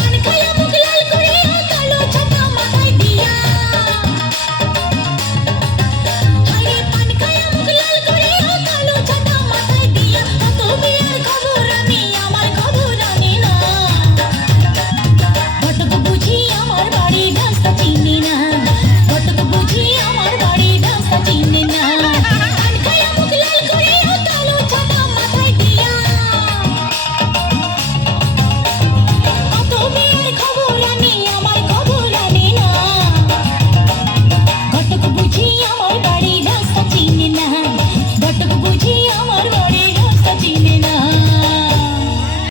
Monica.